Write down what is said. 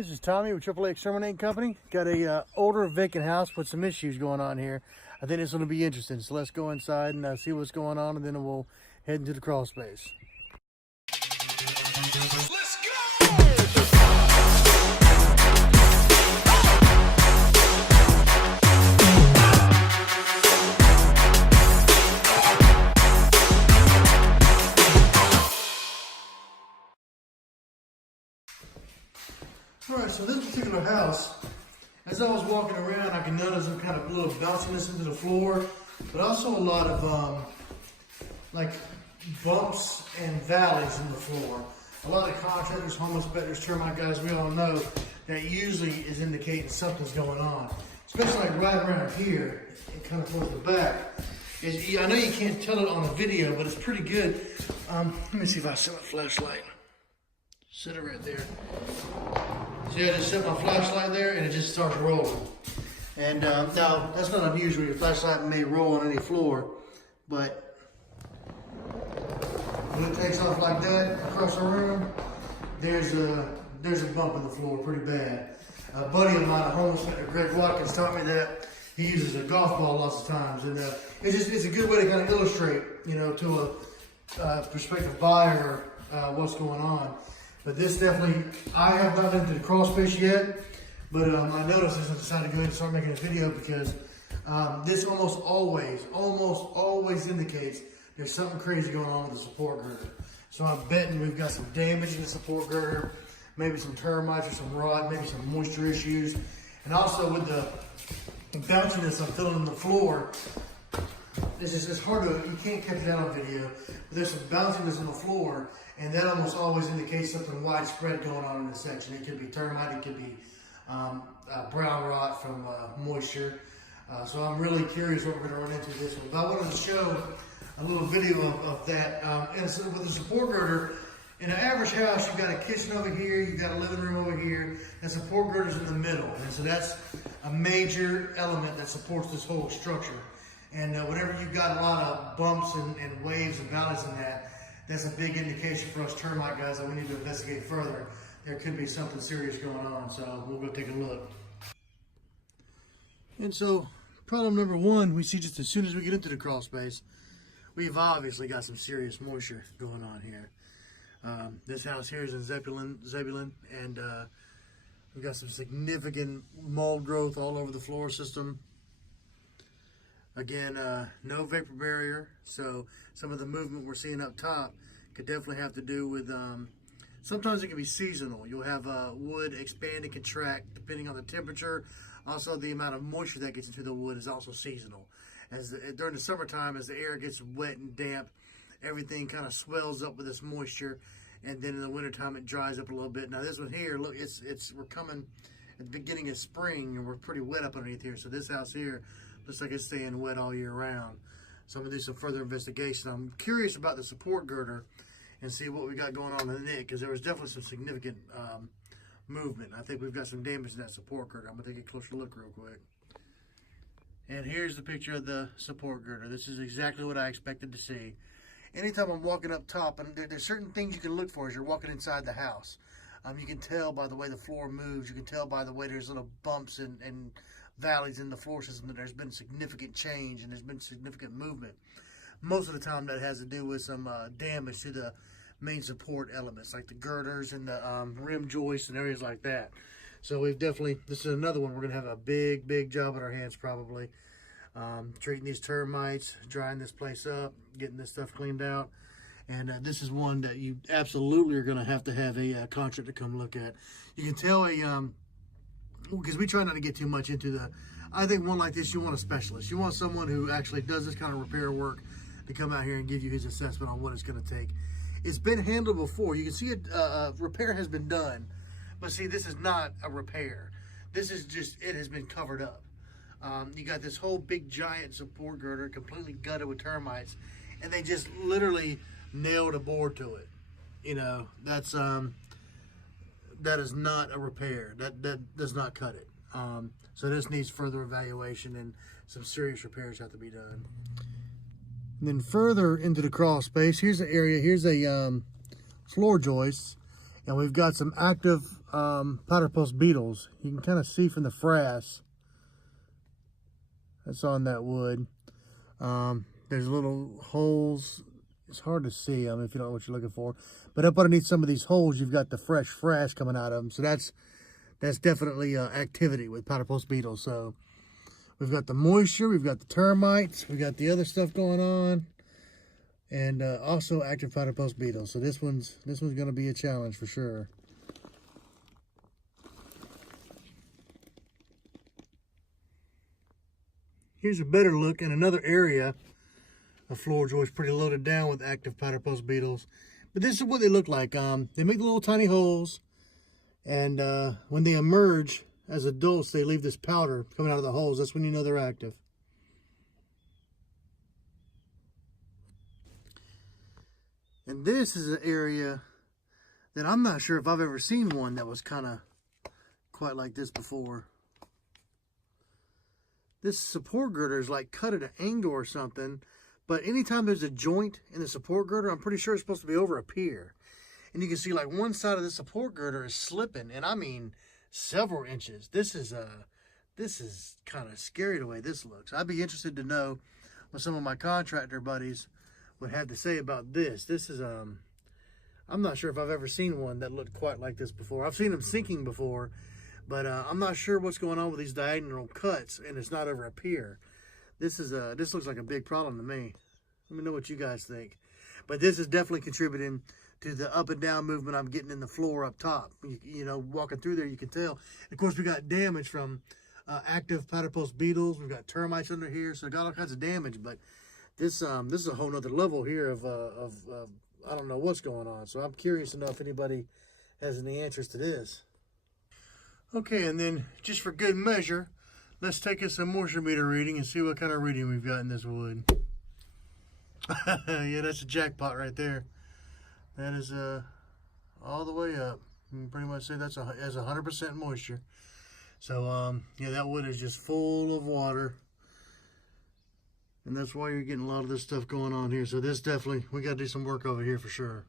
This is Tommy with AAA Exterminating Company. Got a older vacant house with some issues going on here. I think it's going to be interesting. So let's go inside and see what's going on, and then we'll head into the crawl space. Let's go! Alright, so this particular house, as I was walking around, I could notice some kind of little bounciness into the floor, but also a lot of like bumps and valleys in the floor. A lot of contractors, home inspectors, termite guys, we all know that usually is indicating something's going on. Especially like right around here, and kind of towards the back. I know you can't tell it on the video, but it's pretty good. Let me see if I set my flashlight. Set it right there. See, I just set my flashlight there and it just starts rolling. And now, that's not unusual. Your flashlight may roll on any floor, but when it takes off like that across the room, there's a bump in the floor, pretty bad. A buddy of mine, a homeless Greg Watkins, taught me that he uses a golf ball lots of times, and it's a good way to kind of illustrate, you know, to a prospective buyer what's going on. But this definitely, I have not been to the crawl space yet, but I noticed this and decided to go ahead and start making this video because this almost always indicates there's something crazy going on with the support girder. So I'm betting we've got some damage in the support girder, maybe some termites or some rot, maybe some moisture issues. And also with the bounciness I'm feeling on the floor, it's hard to, you can't catch that on video, but there's some bounciness on the floor, and that almost always indicates something widespread going on in this section. It could be termite, it could be brown rot from moisture. So I'm really curious what we're going to run into this one. But I wanted to show a little video of that. And so with the support girder, in an average house, you've got a kitchen over here, you've got a living room over here, and support girder's in the middle. And so that's a major element that supports this whole structure. And whenever you've got a lot of bumps and waves and valleys in that, that's a big indication for us termite guys that we need to investigate further. There could be something serious going on, so we'll go take a look. And so, problem number one, we see just as soon as we get into the crawl space, we've obviously got some serious moisture going on here. This house here is in Zebulon, and we've got some significant mold growth all over the floor system. Again, no vapor barrier, so some of the movement we're seeing up top could definitely have to do with, sometimes it can be seasonal. You'll have wood expand and contract depending on the temperature. Also, the amount of moisture that gets into the wood is also seasonal. During the summertime, as the air gets wet and damp, everything kind of swells up with this moisture, and then in the wintertime it dries up a little bit. Now this one here, look, we're coming at the beginning of spring, and we're pretty wet up underneath here. So this house here looks like it's staying wet all year round. So I'm gonna do some further investigation. I'm curious about the support girder and see what we got going on in it, because there was definitely some significant movement. I think we've got some damage in that support girder. I'm gonna take a closer look real quick. And here's the picture of the support girder. This is exactly what I expected to see. Anytime I'm walking up top, and there's certain things you can look for as you're walking inside the house. You can tell by the way the floor moves. You can tell by the way there's little bumps and valleys in the floor system that there's been significant change and there's been significant movement. Most of the time that has to do with some damage to the main support elements, like the girders and the rim joists and areas like that. So we've definitely, this is another one we're going to have a big job on our hands probably. Treating these termites, drying this place up, getting this stuff cleaned out. And this is one that you absolutely are going to have a contractor come look at. You can tell because we try not to get too much into I think one like this, you want a specialist. You want someone who actually does this kind of repair work to come out here and give you his assessment on what it's going to take. It's been handled before. You can see a repair has been done, but see, this is not a repair. This is just, it has been covered up. You got this whole big giant support girder completely gutted with termites, and they just literally nailed a board to it. You know, that is not a repair. That does not cut it. So this needs further evaluation, and some serious repairs have to be done. And then further into the crawl space, here's the area. Here's a floor joist, And we've got some active powder-post beetles. You can kind of see from the frass that's on that wood. There's little holes. It's hard to see them if you don't know what you're looking for. But up underneath some of these holes, you've got the fresh frass coming out of them. So that's definitely activity with powder-post beetles. So we've got the moisture, we've got the termites, we've got the other stuff going on, and also active powder-post beetles. So this one's going to be a challenge for sure. Here's a better look in another area of floor joist pretty loaded down with active powder-post beetles. But this is what they look like. They make little tiny holes, and when they emerge as adults, they leave this powder coming out of the holes. That's when you know they're active. And this is an area that I'm not sure if I've ever seen one that was kind of quite like this before. This support girder is like cut at an angle or something, but anytime there's a joint in the support girder, I'm pretty sure it's supposed to be over a pier. And you can see like one side of the support girder is slipping, and I mean several inches. This is kind of scary the way this looks. I'd be interested to know what some of my contractor buddies would have to say about this. This is I'm not sure if I've ever seen one that looked quite like this before. I've seen them sinking before, but I'm not sure what's going on with these diagonal cuts, and it's not over a pier. This looks like a big problem to me. Let me know what you guys think. But this is definitely contributing to the up and down movement I'm getting in the floor up top. You know, walking through there, you can tell. Of course, we got damage from active powder-post beetles. We've got termites under here, so I got all kinds of damage. But this is a whole nother level here of I don't know what's going on. So I'm curious to know if anybody has any answers to this. Okay, and then just for good measure, let's take us a moisture meter reading and see what kind of reading we've got in this wood. Yeah, that's a jackpot right there. That is all the way up. You can pretty much say that's has 100% moisture. So yeah, that wood is just full of water, and that's why you're getting a lot of this stuff going on here. So this definitely, we got to do some work over here for sure.